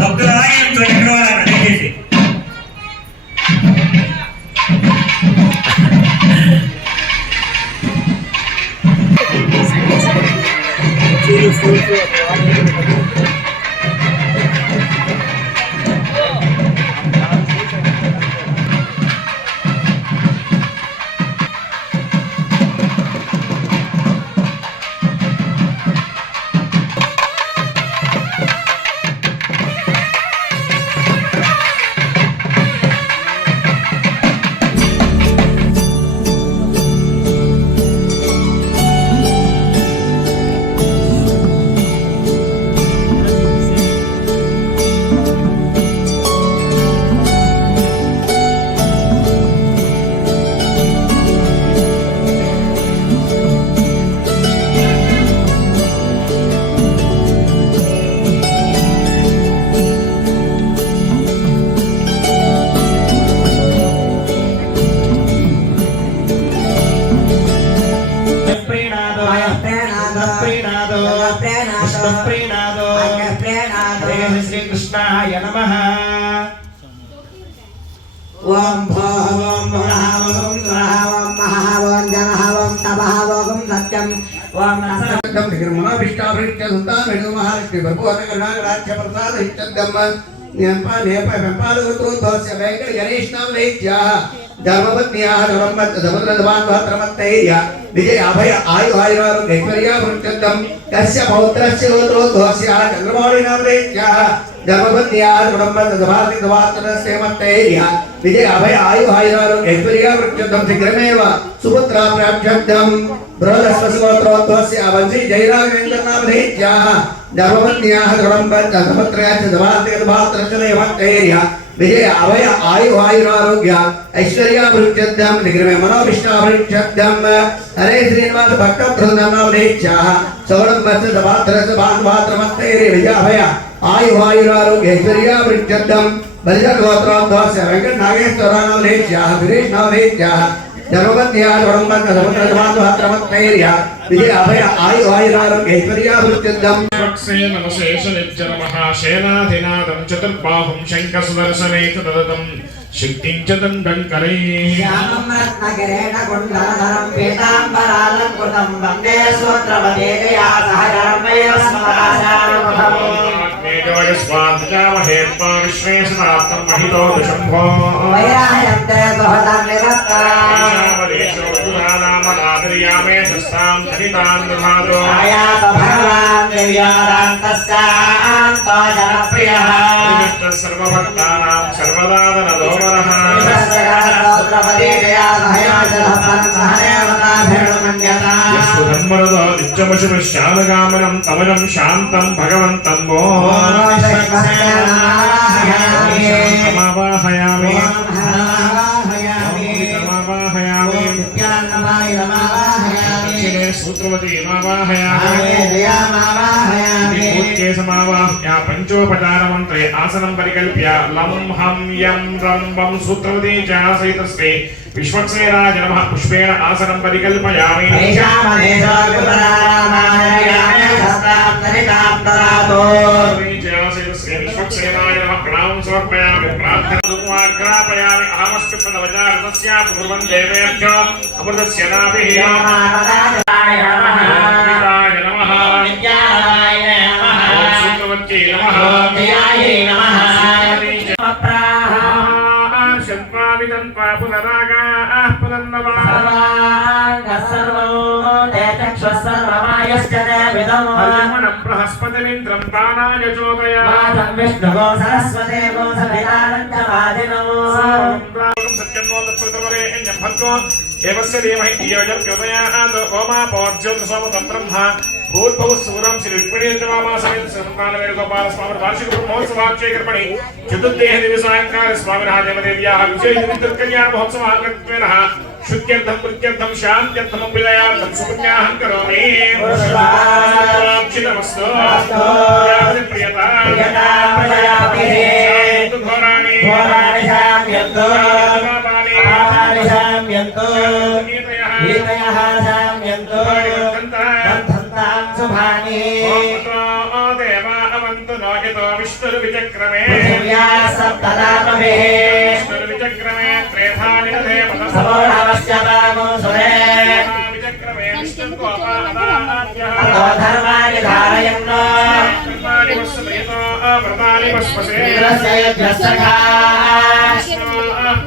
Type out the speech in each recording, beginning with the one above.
భక్తులాగే దయచేసి श्री कृष्णाय नमः। ओम भवं महावं स्वाहावं महावं जनहावं तपहावं सत्यं ओम रसनं निर्मलाविष्टावृत्य सुतामेनु महालक्ष्मी भगवत्करुणाकराज्य प्रसाद इत्यद्धम न्यंपा नेप वेंपालुतो दोस्य वेंकट गणेशनाम वेद्या धर्मपत्न्याः धर्ममत समुद्रदवान् भात्रमत्तैर्य विजय अभय आयु आयुरारोग्य ऐश्वर्या वृक्षदं तस्य पौत्रस्य गोत्रोद्भवस्य चंद्रमौळिनाम वेद्या धर्मपत्न्याः धर्ममत सभार्थितवात्रस्य मत्तैर्य विजय अभय आयु आयुरारोग्य ऐश्वर्या वृक्षदं शीघ्रमेव सुपुत्रा प्राप्त्यर्थं बृहदस्वसुगोत्रोद्भवस्य वंशी जयराघवेन्द्रनाम वेद्या धर्मपत्न्याः धर्ममत समुद्रस्य सभार्थितवात्रस्य मत्तैर्य विजय अभय आयु आयुरारोग्य ऐश्वर्या वृक्षदं निग्रह मनोविष्टा वृक्षदं हरे श्रीनिवास भक्त प्रसन्ननामदेच्छः सौरम वत्स सभात्रस्य बांधवात्रमत्तैरे विजय अभय आयु आयुरारोग्य ऐश्वर्या वृक्षदं बलिजन गोत्रोद्भवस्य वेंकट नागेश्वरनामदेच्छः गिरीश नामदेच्छः धर्मपत्न्याः धर्ममत समुद्रस्य बांधवात्रमत्तैरे विजय अभय आयु आयुरारोग्य ऐश्वर्या वृक्षदं शेनाधिनादं चतुर्बाहुं शङ्खसुदर्शनेकददतं शक्तिं च दण्डं करैः श्यामं रत्नगिरेण कुण्डलधरं पीताम्बरालङ्कृतं वन्दे सूत्रवदेकया सह धर्मैव स्मराजामहेत्वा विश्वेशनात्तं महितो दशम्भो वैरायन्ते सुहतं निरत्तरामनादर्यामे शस्तां धनितान् दधातो आयात भगवान् दिव्यारान्तस्यान्तो जनप्रियः सर्वभक्तानां सर्वदादनदोमरः यस्वधन्मरदो नित्यमशुभश्यामगामनं कमलं शान्तं भगवन्तं वो समावाहयामि सूत्रवती समावाहया पंचोपचार मंत्रे आसनं परिकल्प्य लं हं यं रं वं सूत्रवती च आसयितस्ते विश्वक्सेनाय नमः पुष्पेण आसनं परिकल्पयामि विश्वक्सेनाय नमः प्रणामं समर्पयामि प्रार्थनाग्रापयामि अहमस्तु प्रदवजारतस्य पूर्वं देवेभ्यो अमृतस्य नाभिः पिताय नमः विद्याय नमः सूत्रवत्यै नमः जयायै नमः शत्वाविदं पुनरागाः पुनर्नवाः सर्वं बृहस्पतिमिन्द्रं दानाय चोदयात् विष्णुगो सरस्वते गो सवितानन्दवादिनो सत्यन्वोदत्सुतवरे भर्गो देवस्य धीमहि धियो यो चोदयात् ओमापोज्योतिषोमतं ब्रह्मा भूर्भुवस्सूरं श्री रुक्मिणीन्द्रमामा समेत संतानवेणुगोपाल स्वामी वार्षिक ब्रह्मोत्सवाक्षयकर्मणि चतुर्देह दिवसायंकाल स्वामिनः देवदेव्याः विजयनिमित्तकल्याण महोत्सवाङ्गत्वेनः शुद्ध्यर्थं प्रत्यर्थं शान्त्यर्थं विलयार्थं सुपुण्याहं करोमि क्षितमस्तु प्रियता घोराणि शाम्यन्तो गीतयः शाम्यन्तो शुभानि देवा अवन्तु नो यतो विष्णुर्विजयते विचक्रमे पृथिव्या सप्तदापभिः विचक्रमे त्रेधानि देवता समोढवस्य पामो सुरे विचक्रमे विष्णुगोपादाद्यः अतो धर्माणि धारयन्नो धर्माणि वस्सुतो व्रतानि वस्पसे इन्द्रस्य यज्ञसखा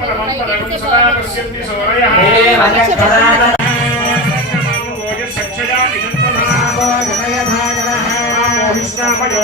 परमं पदं सदा पश्यन्ति सूरयः सक्षया इदन्वधा मोहिष्णापयो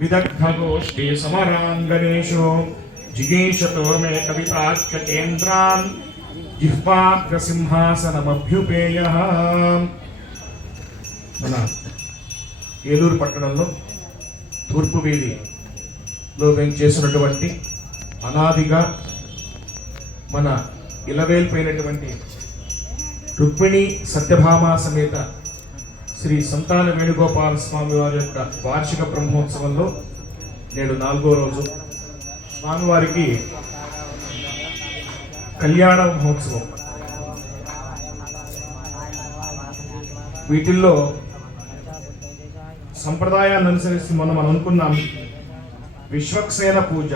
विदग्धगोष्ठी समराङ्गनेषु जिगीषतो मे कविताख्यकेन्द्रान् जिह्वाग्रसिंहासनमभ्युपेयः మన ఏలూరు పట్టణంలో తూర్పు వీధిలో వెంచేసినటువంటి అనాదిగా మన ఇలవేల్పోయినటువంటి రుక్మిణి సత్యభామ సమేత శ్రీ సంతాన వేణుగోపాల స్వామి వారి యొక్క వార్షిక బ్రహ్మోత్సవంలో నేడు 4వ రోజు స్వామివారికి కళ్యాణ మహోత్సవం. వీటిల్లో సంప్రదాయాన్ని అనుసరిస్తూ మనం అనుకున్నాం విశ్వక్సేన పూజ.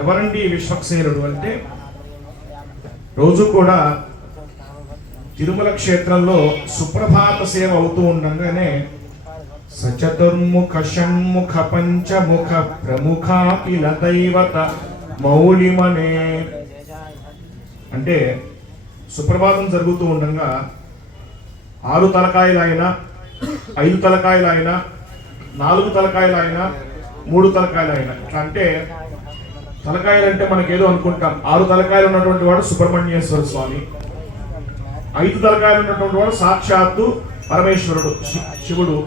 ఎవరండి విశ్వక్సేనుడు అంటే, రోజు కూడా తిరుమల క్షేత్రంలో సుప్రభాత సేవ అవుతూ ఉండగానే సచతుర్ముఖ షణ్ముఖ పంచముఖ ప్రముఖాఖిల దైవత మౌళిమనే అంటే సుప్రభాతం జరుగుతూ ఉండగా 6 తలకాయలైనా 5 తలకాయలైనా 4 తలకాయలైనా 3 తలకాయలైనా అంటే తలకాయలు అంటే మనకేదో అనుకుంటాం. 6 తలకాయలు ఉన్నటువంటి వాడు సుబ్రహ్మణ్యేశ్వర స్వామి, 5 తలకాయలు ఉన్నటువంటి వాడు సాక్షాత్తు పరమేశ్వరుడు శివుడు,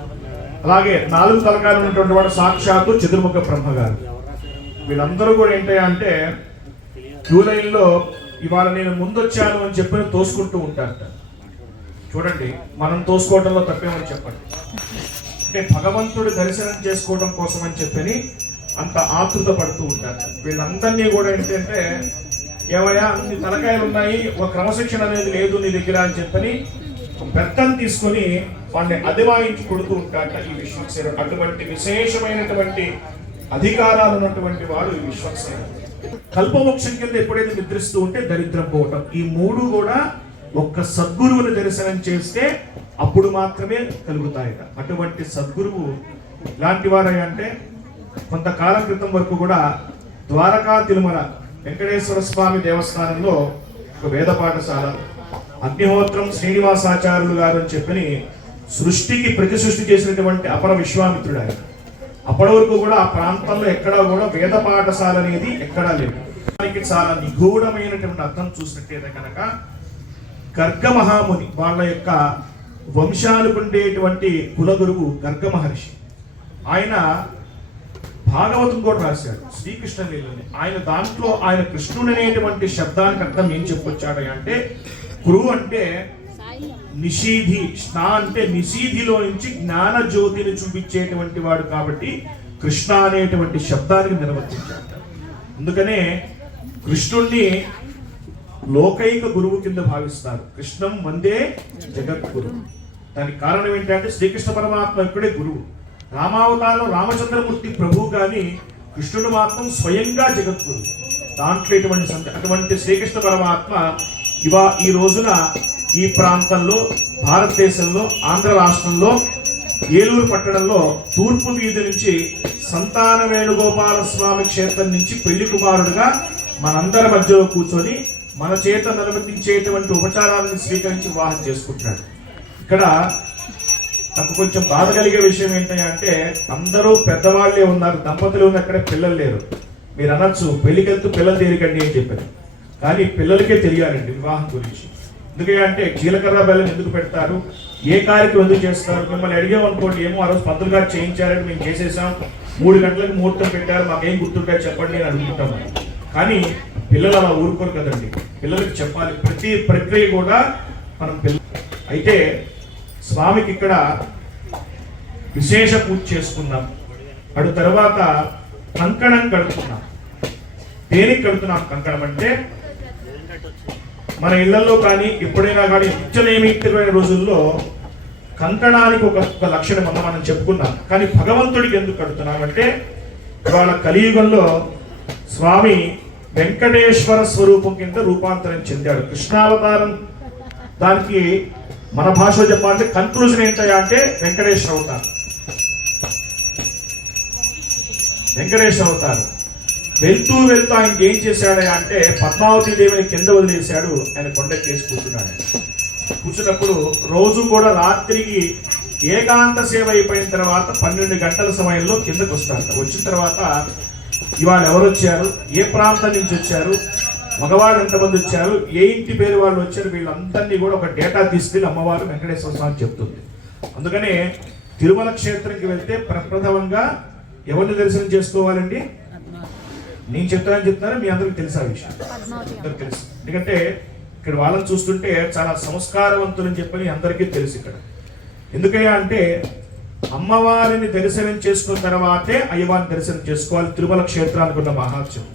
అలాగే 4 తలకాయలు ఉన్నటువంటి వాడు సాక్షాత్తు చతుర్ముఖ బ్రహ్మగారు. వీళ్ళందరూ కూడా ఏంటంటే క్యూ లైన్లో ఇవాళ నేను ముందొచ్చాను అని చెప్పి తోసుకుంటూ ఉంటారట. చూడండి, మనం తోసుకోవడంలో తప్పేమని చెప్పండి. అంటే భగవంతుడి దర్శనం చేసుకోవడం కోసం అని చెప్పని అంత ఆతృత పడుతూ ఉంటారు. వీళ్ళందరినీ కూడా ఏంటంటే ఏవయ్యా అన్ని తలకాయలు ఉన్నాయి, ఒక క్రమశిక్షణ అనేది లేదు నీ దగ్గర అని చెప్పని బెత్తను తీసుకొని వాడిని అదివాయించి కొడుతూ ఉంటారట ఈ విశ్వక్సేనుడు. అటువంటి విశేషమైనటువంటి అధికారాలు ఉన్నటువంటి వాడు ఈ విశ్వక్సేనుడు. కల్పవృక్షం కింద ఎప్పుడైతే నిద్రిస్తూ ఉంటే దరిద్రం పోవటం, ఈ 3 కూడా ఒక్క సద్గురువుని దర్శనం చేస్తే అప్పుడు మాత్రమే కలుగుతాయట. అటువంటి సద్గురువు ఇలాంటి వారు అంటే కొంతకాలం క్రితం వరకు కూడా ద్వారకా తిరుమల వెంకటేశ్వర స్వామి దేవస్థానంలో ఒక వేద పాఠశాల, అగ్నిహోత్రం శ్రీనివాసాచార్యులు గారు అని చెప్పని సృష్టికి ప్రతి సృష్టి చేసినటువంటి అపర విశ్వామిత్రుడు ఆయన. అప్పటి వరకు కూడా ఆ ప్రాంతంలో ఎక్కడా కూడా వేద పాఠశాల అనేది ఎక్కడా లేదు. దానికి చాలా నిగూఢమైనటువంటి అర్థం చూసినట్టయితే కనుక గర్గ మహాముని వాళ్ళ యొక్క వంశానికి ఉండేటువంటి కులగురువు గర్గ మహర్షి, ఆయన భాగవతం కూడా రాశాడు శ్రీకృష్ణ లీలని. ఆయన దాంట్లో ఆయన కృష్ణుడు అనేటువంటి శబ్దానికి అర్థం ఏం చెప్పొచ్చాడు అంటే, కురు అంటే నిషీధి, స్నా అంటే నిషీధిలో నుంచి జ్ఞాన జ్యోతిని చూపించేటువంటి వాడు కాబట్టి కృష్ణ అనేటువంటి శబ్దానికి నిర్వర్తించాడు. అందుకనే కృష్ణుణ్ణి లోకైక గురువు కింద భావిస్తారు. కృష్ణం వందే జగద్గురు. దానికి కారణం ఏంటంటే శ్రీకృష్ణ పరమాత్మ ఇక్కడే గురువు. రామావతారంలో రామచంద్రమూర్తి ప్రభువు కానీ కృష్ణుడు మాత్రం స్వయంగా జగద్గురు. దాంట్లో అటువంటి శ్రీకృష్ణ పరమాత్మ ఈ రోజున ఈ ప్రాంతంలో భారతదేశంలో ఆంధ్ర రాష్ట్రంలో ఏలూరు పట్టణంలో తూర్పు వీధి నుంచి సంతాన వేణుగోపాల స్వామి క్షేత్రం నుంచి పెళ్లి కుమారుడుగా మనందరి మధ్యలో కూర్చొని మన చేత నిర్వర్తించేటువంటి ఉపచారాలను స్వీకరించి వివాహం చేసుకుంటున్నాడు. ఇక్కడ నాకు కొంచెం బాధ కలిగే విషయం ఏంటంటే అందరూ పెద్దవాళ్లే ఉన్నారు, దంపతులు ఉన్న అక్కడ పిల్లలు లేరు. మీరు అనొచ్చు పెళ్లికెళ్తూ పిల్లలు తేలికండి అని చెప్పారు, కానీ పిల్లలకే తెలియాలండి వివాహం గురించి. ఎందుకంటే జీలకర్ర బెల్లం ఎందుకు పెడతారు, ఏ కార్యక్రమం ఎందుకు చేస్తారు. మిమ్మల్ని అడిగామనుకోండి, ఏమో ఆ రోజు పంతులు గారు చేయించారని మేము చేసేసాం, 3 గంటలకు ముహూర్తం పెట్టారు, మాకేం గుర్తుంటాయి చెప్పండి అని అడుగుతాం. కానీ పిల్లలు అలా ఊరుకోరు కదండి, పిల్లలకి చెప్పాలి ప్రతి ప్రక్రియ కూడా మనం అయితే స్వామికి ఇక్కడ విశేష పూజ చేసుకున్నాం. అటు తర్వాత కంకణం కడుతున్నాం. దేనికి కడుతున్నాం కంకణం అంటే మన ఇళ్లలో కానీ ఎప్పుడైనా కానీ నిత్యనైమిత్యమైన రోజుల్లో కంకణానికి ఒక లక్షణం మనం చెప్పుకున్నాం. కానీ భగవంతుడికి ఎందుకు కడుతున్నామంటే ఇవాళ కలియుగంలో స్వామి వెంకటేశ్వర స్వరూపం కింద రూపాంతరం చెందాడు. కృష్ణావతారం దానికి మన భాషలో చెప్పాలంటే కన్క్లూజన్ ఏంటయ్యా అంటే వెంకటేశ్వర అవతారం. వెంకటేశ్వర అవతారం వెళ్తూ ఆయనకి ఏం చేశాడయ్యా అంటే పద్మావతి దేవిని కింద వదిలేశాడు, ఆయన కొండెక్కేసి కూర్చున్నాడు. కూర్చున్నప్పుడు రోజు కూడా రాత్రికి ఏకాంత సేవ అయిపోయిన తర్వాత 12 గంటల సమయంలో కిందకు వస్తాడు. వచ్చిన తర్వాత ఇవాళ ఎవరు వచ్చారు, ఏ ప్రాంతం నుంచి వచ్చారు, మగవాళ్ళు ఎంతమంది వచ్చారు, ఏ ఇంటి పేరు వాళ్ళు వచ్చారు, వీళ్ళందరినీ కూడా ఒక డేటా తీసుకెళ్ళి అమ్మవారు వెంకటేశ్వర స్వామి చెప్తుంది. అందుకనే తిరుమల క్షేత్రంకి వెళ్తే ప్రప్రథమంగా ఎవరిని దర్శనం చేసుకోవాలండి? నేను చెప్తాను మీ అందరికి తెలుసు ఆ విషయం, అందరికి తెలుసు. ఎందుకంటే ఇక్కడ వాళ్ళని చూస్తుంటే చాలా సంస్కారవంతులని చెప్పని అందరికీ తెలుసు. ఇక్కడ ఎందుకయ్యా అంటే అమ్మవారిని దర్శనం చేసుకున్న తర్వాతే అయ్యవారిని దర్శనం చేసుకోవాలి. తిరుమల క్షేత్రానికి ఉన్న మహాత్యం.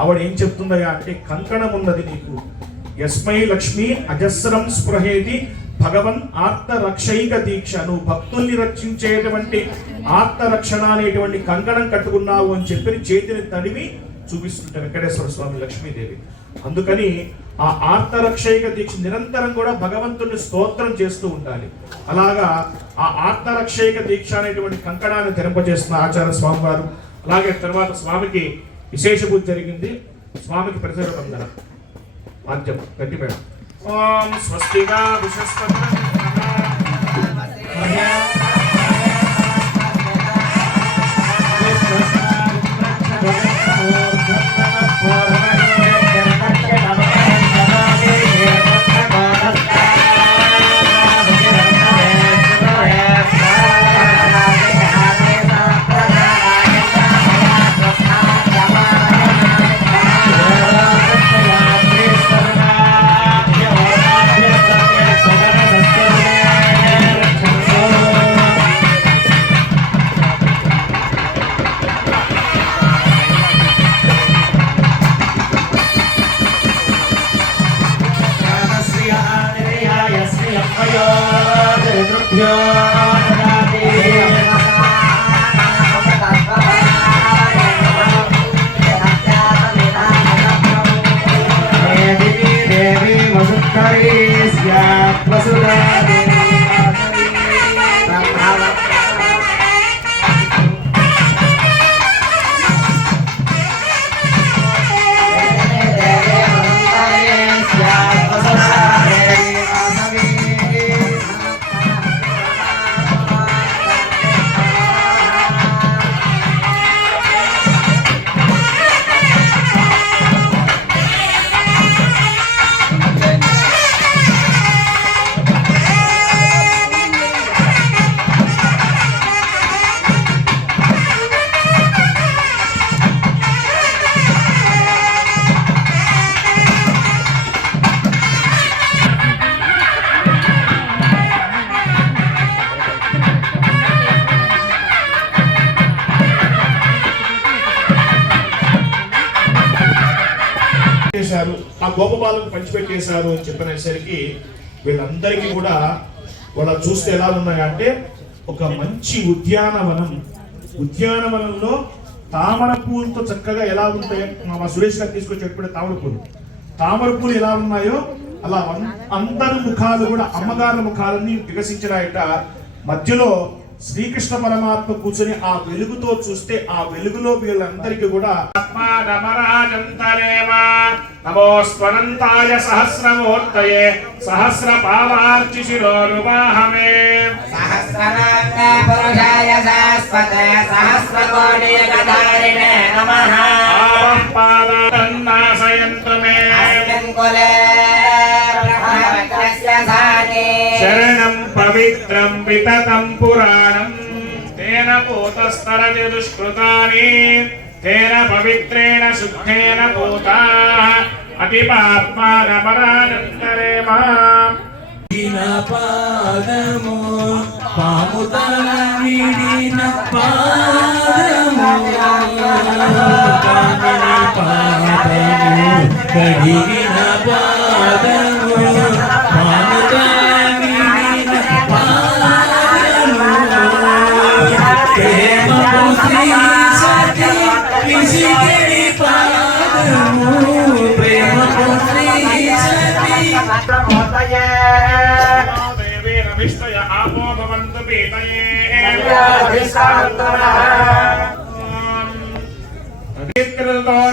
ఆవిడ ఏం చెప్తుందయ్యా అంటే కంకణం ఉన్నది నీకు, యస్మై లక్ష్మి అజస్రం స్పృహేది భగవన్ ఆర్త రక్షైక దీక్ష, నువ్వు భక్తుల్ని రక్షించేటువంటి ఆర్త రక్షణ అనేటువంటి కంకణం కట్టుకున్నావు అని చెప్పి చేతిని తడిమి చూపిస్తుంటారు వెంకటేశ్వర స్వామి లక్ష్మీదేవి. అందుకని ఆ ఆర్త రక్షైక దీక్ష నిరంతరం కూడా భగవంతుడిని స్తోత్రం చేస్తూ ఉండాలి. అలాగా ఆ ఆర్త రక్షైక దీక్ష అనేటువంటి కంకణాన్ని ధరింపజేస్తున్న ఆచార్య స్వామి వారు. అలాగే తర్వాత స్వామికి విశేష పూజ జరిగింది. స్వామికి ప్రతిర వందన వాద్యం గట్టి మేడం. ఓం స్వస్తిగా ఆ గోపబాలను పంచిపెట్టేశారు అని చెప్పినసరికి వీళ్ళందరికీ కూడా వాళ్ళ చూస్తే ఎలా ఉన్నాయంటే ఒక మంచి ఉద్యానవనంలో తామర పూలతో చక్కగా ఎలా ఉంటాయో మా సురేష్ గారు తీసుకొచ్చేటప్పుడు తామర పూలు ఎలా ఉన్నాయో అలా అందరి ముఖాలు కూడా అమ్మగారి ముఖాలన్నీ వికసించినాయట. మధ్యలో శ్రీకృష్ణ పరమాత్మ కూర్చొని ఆ వెలుగుతో చూస్తే ఆ వెలుగులో వీళ్ళందరికీ కూడా నమోస్వనంతాయ సహస్రమూర్తయే సహస్రపాదార్చి శిరోరువాహమే సహస్రనామ పురుషాయ శాశ్వతే సహస్రకోటియుగధారిణే నమః. పాదాన్నాశయంతు మే అస్మిన్ కులే బ్రహ్మవక్షస్య సాని శరణం పవిత్రం వితతం పురాణం తేన పూతస్తరతి దుష్కృతాని తేన పవిత్రేణ శుద్ధేన పూతాః అతిపాత్మానమరానంతరేమ. పాదము పాముతల విడిన పాదము కడిగిన పాదము పాముతల విడిన పాదము ప్రేమము శ్రీ సతి విసిగిడి పాదము ప్రేమము శ్రీ సతి దేవేరవిష్టయ ఆపో భవంతు పీతయే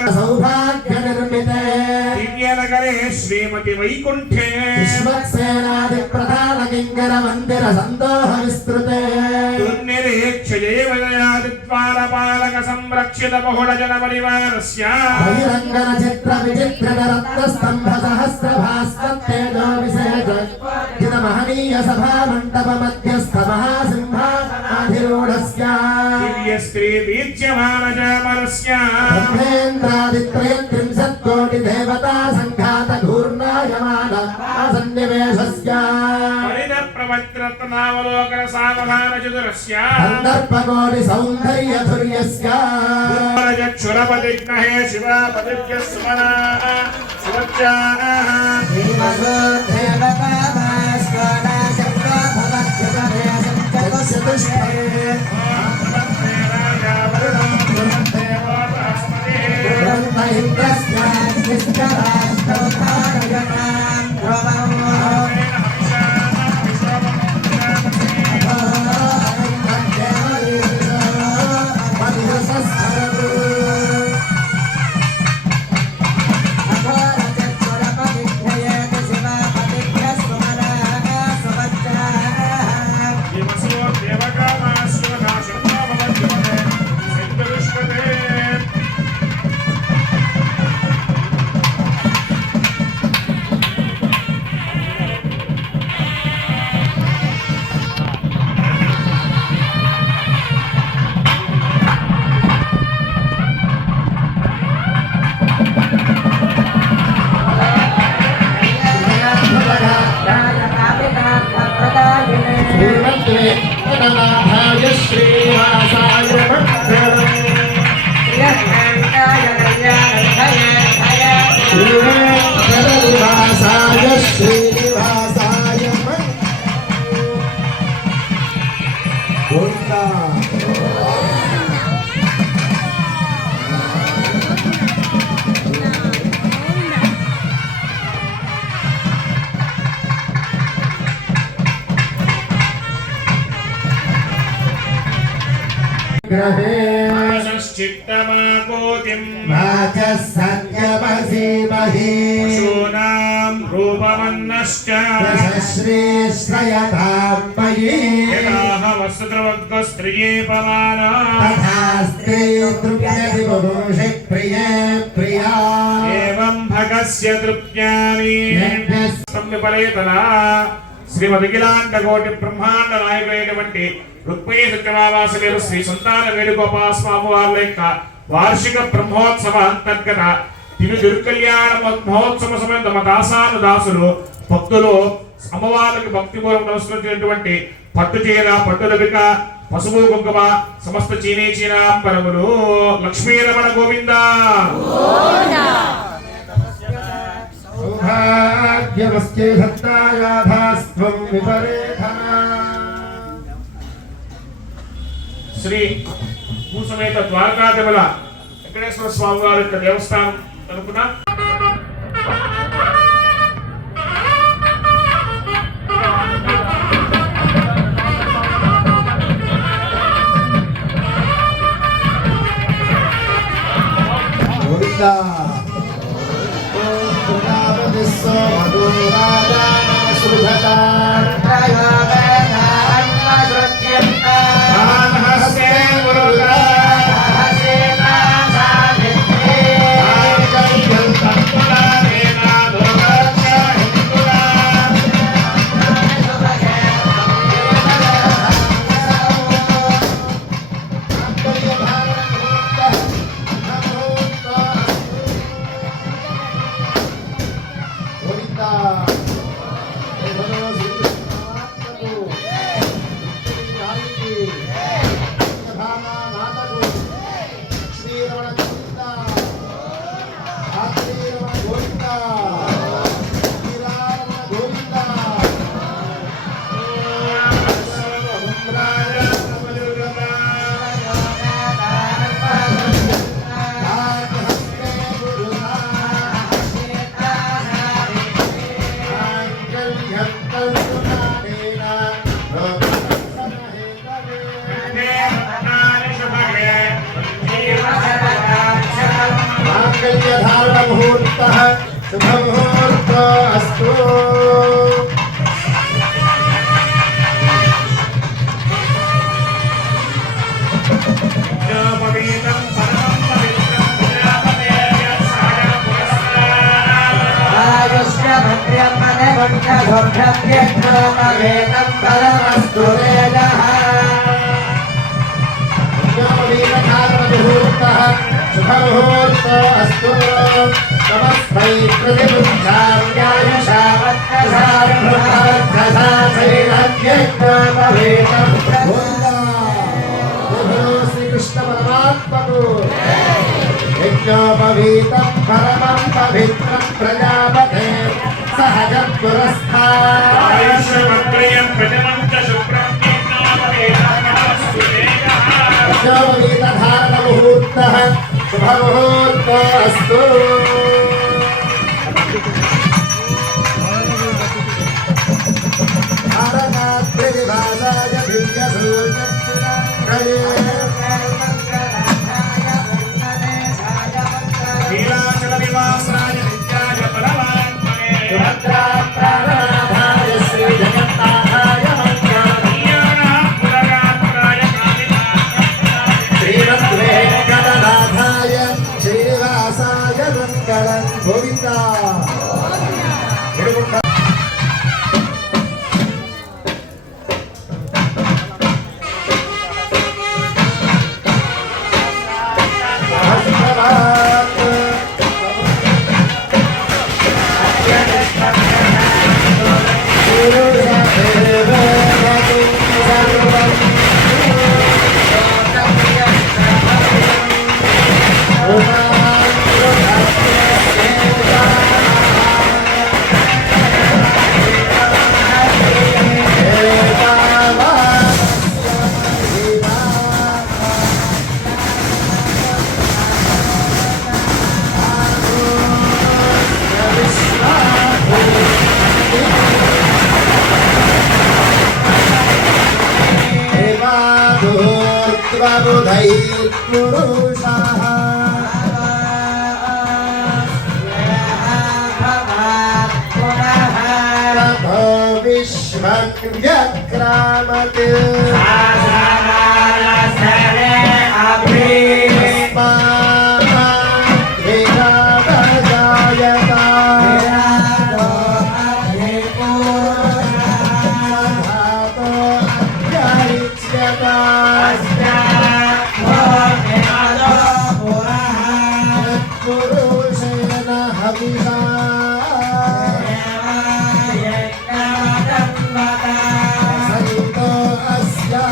సౌభాగ్య నిర్మితే దివ్యనగరే శ్రీమతి వైకుంఠే విశ్వక్సేనాది ప్రధాన కింకర మందిర సందోహ విస్తృతే దుర్నిరీక్షయేవయాదిద్వారపాలక సంరక్షిత బహుళ జన పరివారస్య బహిరంగన చిత్ర విచిత్ర రత్న స్తంభ సహస్ర భాస్వత్తేజో విశేష జిత మహనీయ సభా మండప మధ్యస్థ మహాసింహాధిరూఢస్య దివ్య స్త్రీ వీజ్యమాన జామరస్య బ్రహ్మేంద్రాదిత్రయత్రింశత్ కోటి దేవతా సంఘాత ఘూర్ణాయమాన సన్నివేశస్య పరిద ప్రవత్రత్నావలోకన సావధాన చతురస్య సందర్భకోటి సౌందర్య ధుర్యస్య క్షురపతిఘ్నహే శివపతిభ్య సుమనా సువచ్చాః శ్రీవాసాయ మంగళం శ్రీవాసాయ శ్రీనివాసాయ చిత్తమాకోతిం సత్యమసీమహి పశూనాం రూపమన్నశ్చ శ్రీశ్రయతామయీ యథాహ వసుద్రవగ్గ స్త్రియే పమానా తథాస్త్రీ తృప్యతి పురుషి ప్రియే ప్రియా ఏవం భగస్య తృప్యాని సంవిపరేతనా శ్రీమద్ అఖిలాండ కోటి బ్రహ్మాండ నాయకుడైనటువంటి రుక్మిణీ సత్యనారాయణ శ్రీ సంతాన వేణుగోపాల స్వామి వారి యొక్క వార్షిక బ్రహ్మోత్సవ అంతర్గత దివ్య దుర్కల్యాణ మహోత్సవ సమయం తమ దాసాను దాసులు భక్తులు అమ్మవారికి భక్తిపూర్వకం నమస్కరించినటువంటి పట్టు చీర పట్టు లభిక పసుపు కుంకుమ సమస్త చీనీ చీనాంబరములు లక్ష్మీ రమణ గోవింద आरोग्यमस्ते धत्तायाधास्त्वं विपरेखना శ్రీ భూసమేత ద్వారకాధిపల వెంకటేశ్వర స్వామి వారి యొక్క దేవస్థానం తరపున గోవిందా ఓం పునామదిస్సో మధురాజానమసుభతా హస్తే మురుగా मुहूर्तः शुभमुहूर्तो अस्तु पवित्रं परमं पवित्रं प्रजापतेर्यस्साय पुरस्तात् आयुष्य भद्र्यं मनवण्डभद्रं यज्ञोपवेदं परमस्तु वेदः मुहूर्तः शुभमुहूर्तो अस्तु नमस्मै प्रतिबुद्धार्यायुषा श्रीकृष्ण परमात्मको यज्ञोपवीतं परमं पवित्रं प्रजापते सहजं पुरस्तात् आयुष्यमग्रयं प्रथमं च शुक्रं यज्ञोपवीतं मुहूर्तः शुभमुहूर्तो अस्तु भारतात्रिभाषाय लीलाचलनिवासाय नित्याय परमात्मने सुभद्राप्राणनाथाय श्रीजगन्नाथाय पुरगात्राय श्रीमद्वेङ्कटनाथाय श्रीनिवासाय मङ्गलं गोविन्दा पुरुषः ततो विश्वव्यक्रामत् पुरुषेण हविषा सन्तो अस्या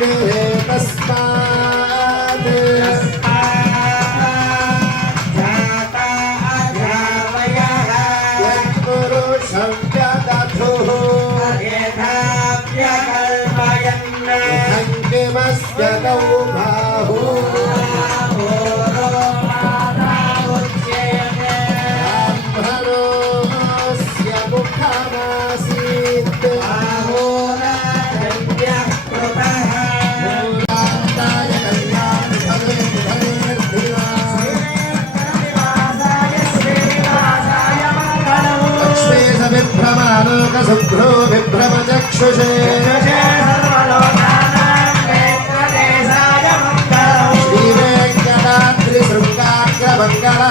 गृहे तस्मात् यत्पुरुषं जगतुः किमस्य तौ बाहु ब्राह्मणोऽस्य मुखमासीत् मूलान्ताय कल्याणफले लक्ष्मी स विभ्रमालोकशुभ्रो विभ्रमचक्षुषे श्रीवेङ्कटाद्रिशृङ्गाग्रमङ्गला